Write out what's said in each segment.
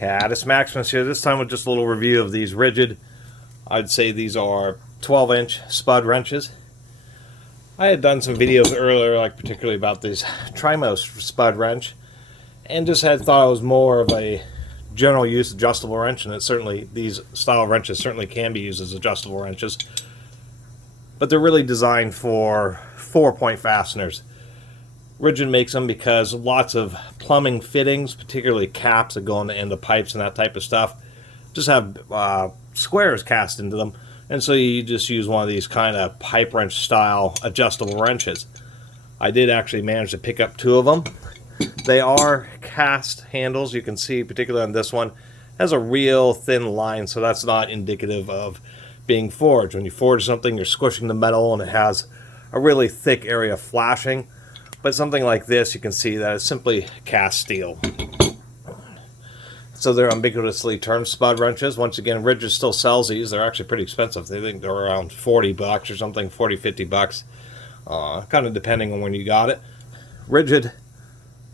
Catus Maximus here, this time with just a little review of these Ridgid. I'd say these are 12-inch Spud wrenches. I had done some videos earlier, like particularly about these Trimo Spud wrench, and just had thought it was more of a general use adjustable wrench, and it certainly, these style wrenches certainly can be used as adjustable wrenches, but they're really designed for 4-point fasteners. Ridgid makes them because lots of plumbing fittings, particularly caps that go into end of pipes and that type of stuff, just have squares cast into them, and so you just use one of these kind of pipe wrench style adjustable wrenches. I did actually manage to pick up 2 of them. They are cast handles. You can see, particularly on this one, has a real thin line, so that's not indicative of being forged. When you forge something, you're squishing the metal and it has a really thick area of flashing. But something like this, you can see that it's simply cast steel. So they're ambiguously termed Spud wrenches. Once again, Ridgid still sells these. They're actually pretty expensive. They think they're around 40 bucks or something, 40, 50 bucks. Kind of depending on when you got it. Ridgid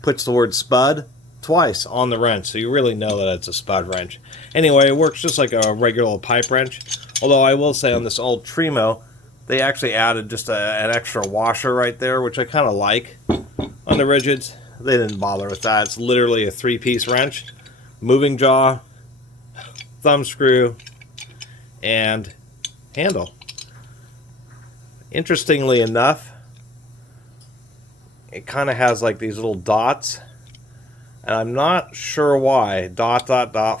puts the word Spud twice on the wrench, so you really know that it's a Spud wrench. Anyway, it works just like a regular pipe wrench. Although I will say on this old Trimo, they actually added just an extra washer right there, which I kind of like. On the Ridgids, they didn't bother with that. It's literally a 3-piece wrench, moving jaw, thumb screw, and handle. Interestingly enough, it kind of has like these little dots, and I'm not sure why. ...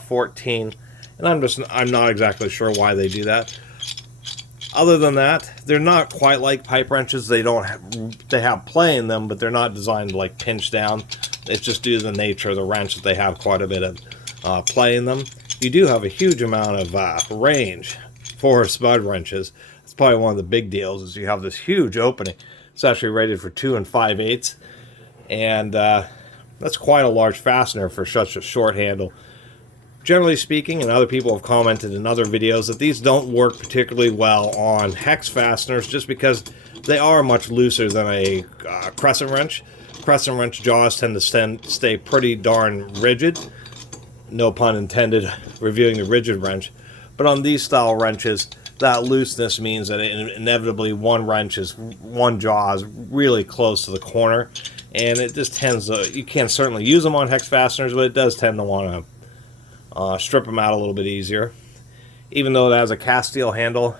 14, and I'm not exactly sure why they do that. Other than that, they're not quite like pipe wrenches. They have play in them, but they're not designed to like pinch down. It's just due to the nature of the wrench that they have quite a bit of play in them. You do have a huge amount of range for Spud wrenches. It's probably one of the big deals is you have this huge opening. It's actually rated for 2 5/8, and that's quite a large fastener for such a short handle. Generally speaking, and other people have commented in other videos, that these don't work particularly well on hex fasteners just because they are much looser than a crescent wrench. Crescent wrench jaws tend to stay pretty darn rigid. No pun intended, reviewing the Ridgid wrench. But on these style wrenches, that looseness means that inevitably one jaw is really close to the corner, and it just tends to, you can certainly use them on hex fasteners, but it does tend to want to strip them out a little bit easier. Even though it has a cast steel handle,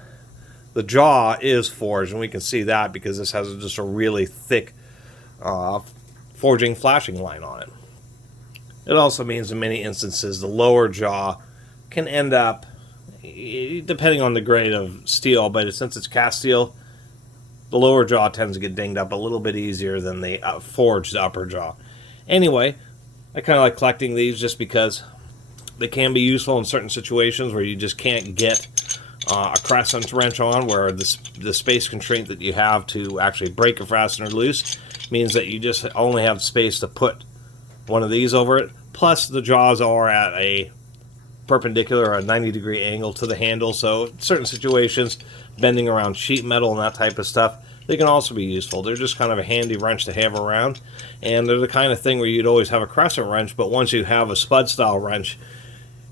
the jaw is forged, and we can see that because this has just a really thick forging flashing line on it. It also means in many instances the lower jaw can end up, depending on the grade of steel, but since it's cast steel, the lower jaw tends to get dinged up a little bit easier than the forged upper jaw. Anyway, I kind of like collecting these just because they can be useful in certain situations where you just can't get a crescent wrench on, where the space constraint that you have to actually break a fastener loose means that you just only have space to put one of these over it. Plus, the jaws are at a perpendicular or a 90-degree angle to the handle, so in certain situations, bending around sheet metal and that type of stuff, they can also be useful. They're just kind of a handy wrench to have around, and they're the kind of thing where you'd always have a crescent wrench, but once you have a Spud style wrench,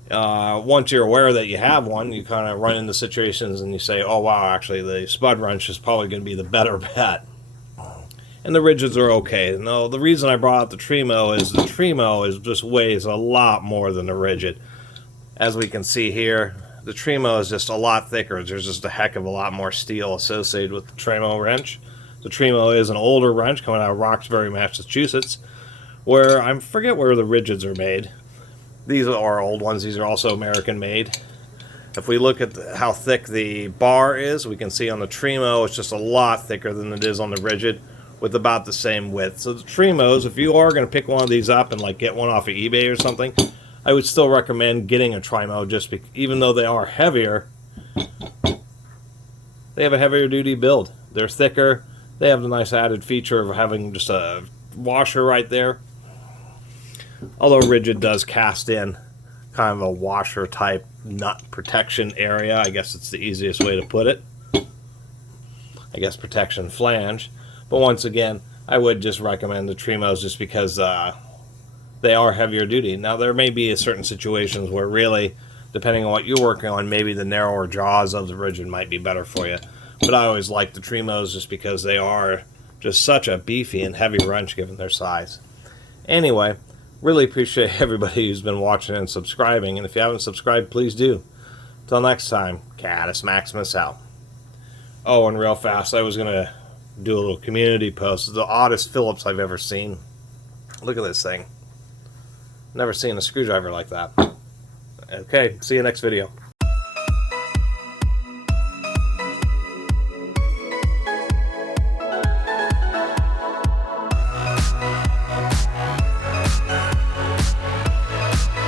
once you're aware that you have one, you kind of run into situations and you say, oh wow, actually the Spud wrench is probably going to be the better bet. And the Ridgids are okay. No, the reason I brought out the Trimo is just weighs a lot more than the Ridgid. As we can see here, the Trimo is just a lot thicker. There's just a heck of a lot more steel associated with the Trimo wrench. The Trimo is an older wrench coming out of Roxbury, Massachusetts, where I forget where the Ridgids are made. These are old ones. These are also American made. If we look at how thick the bar is, we can see on the Trimo it's just a lot thicker than it is on the Ridgid, with about the same width. So the Trimos, if you are going to pick one of these up and like get one off of eBay or something, I would still recommend getting a Trimo, even though they are heavier, they have a heavier duty build. They're thicker. They have the nice added feature of having just a washer right there. Although Ridgid does cast in kind of a washer type nut protection area. I guess it's the easiest way to put it. I guess protection flange. But once again, I would just recommend the Trimos just because they they are heavier duty. Now, there may be certain situations where really, depending on what you're working on, maybe the narrower jaws of the Ridgid might be better for you. But I always like the Trimos just because they are just such a beefy and heavy wrench given their size. Anyway, really appreciate everybody who's been watching and subscribing. And if you haven't subscribed, please do. Till next time, Catus Maximus out. Oh, and real fast, I was going to do a little community post. It's the oddest Phillips I've ever seen. Look at this thing. Never seen a screwdriver like that. Okay, see you next video.